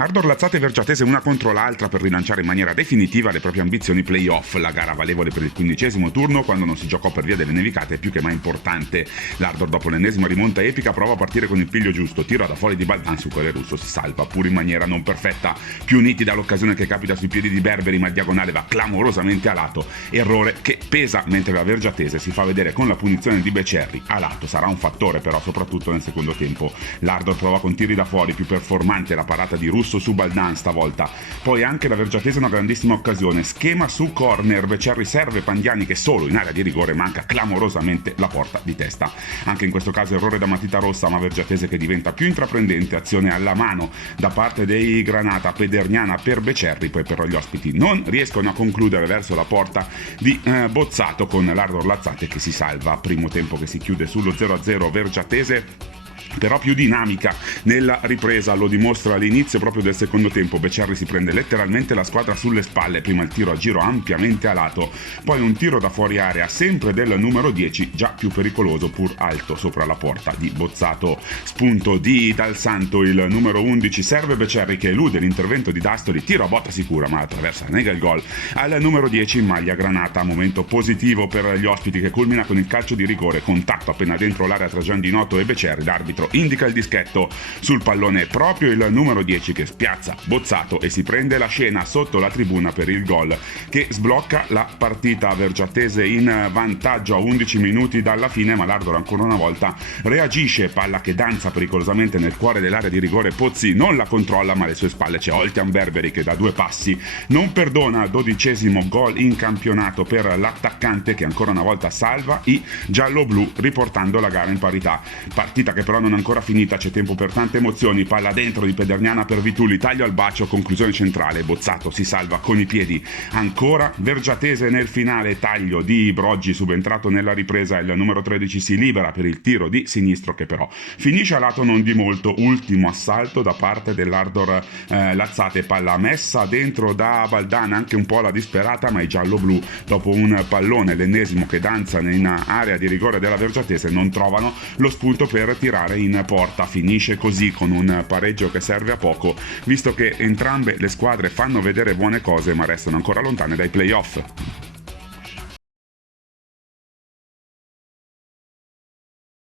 Ardor Lazzate e Vergiatese una contro l'altra per rilanciare in maniera definitiva le proprie ambizioni play-off. La gara valevole per il 15° turno, quando non si giocò per via delle nevicate, è più che mai importante. L'Ardor, dopo l'ennesima rimonta epica, prova a partire con il piglio giusto, tiro da fuori di Baldan, su quale Russo si salva, pur in maniera non perfetta. Più nitida l'occasione che capita sui piedi di Berberi, ma il diagonale va clamorosamente a lato. Errore che pesa, mentre la Vergiatese si fa vedere con la punizione di Becerri. A lato sarà un fattore però, soprattutto nel secondo tempo. L'Ardor prova con tiri da fuori, più performante la parata di Russo su Baldan stavolta. Poi anche la Vergiatese una grandissima occasione, schema su corner, Becerri serve Pandiani che solo in area di rigore manca clamorosamente la porta di testa. Anche in questo caso errore da matita rossa, ma Vergiatese che diventa più intraprendente, azione alla mano da parte dei Granata, Pedergnana per Becerri, poi però gli ospiti non riescono a concludere verso la porta di Bozzato, con l'Ardor Lazzate che si salva. Primo tempo che si chiude sullo 0-0 Vergiatese, però più dinamica nella ripresa, lo dimostra all'inizio proprio del secondo tempo. Becerri si prende letteralmente la squadra sulle spalle, prima il tiro a giro ampiamente a lato, poi un tiro da fuori area sempre del numero 10, già più pericoloso pur alto sopra la porta di Bozzato. Spunto di Dal Santo, il numero 11, serve Becerri che elude l'intervento di Dastoli, tiro a botta sicura ma attraversa, nega il gol al numero 10 in maglia Granata. Momento positivo per gli ospiti che culmina con il calcio di rigore, contatto appena dentro l'area tra Giandinotto e Becerri, l'arbitro indica il dischetto sul pallone, proprio il numero 10 che spiazza Bozzato e si prende la scena sotto la tribuna per il gol che sblocca la partita. Vergiatese in vantaggio a 11 minuti dalla fine, ma l'Ardor ancora una volta reagisce, palla che danza pericolosamente nel cuore dell'area di rigore. Pozzi non la controlla, ma alle sue spalle c'è Oltian Berberi che da 2 passi non perdona. 12° gol in campionato per l'attaccante che ancora una volta salva i giallo-blu, riportando la gara in parità. Partita che però non è ancora finita, c'è tempo per tante emozioni. Palla dentro di Pedergnana per Vitulli, taglio al bacio, conclusione centrale, Bozzato si salva con i piedi. Ancora Vergiatese nel finale, taglio di Broggi subentrato nella ripresa, il numero 13 si libera per il tiro di sinistro che però finisce a lato non di molto. Ultimo assalto da parte dell'Ardor Lazzate, palla messa dentro da Baldan, anche un po' alla disperata, ma i giallo-blu dopo un pallone, l'ennesimo che danza in area di rigore della Vergiatese, non trovano lo spunto per tirare in porta. Finisce così con un pareggio che serve a poco, visto che entrambe le squadre fanno vedere buone cose ma restano ancora lontane dai play-off.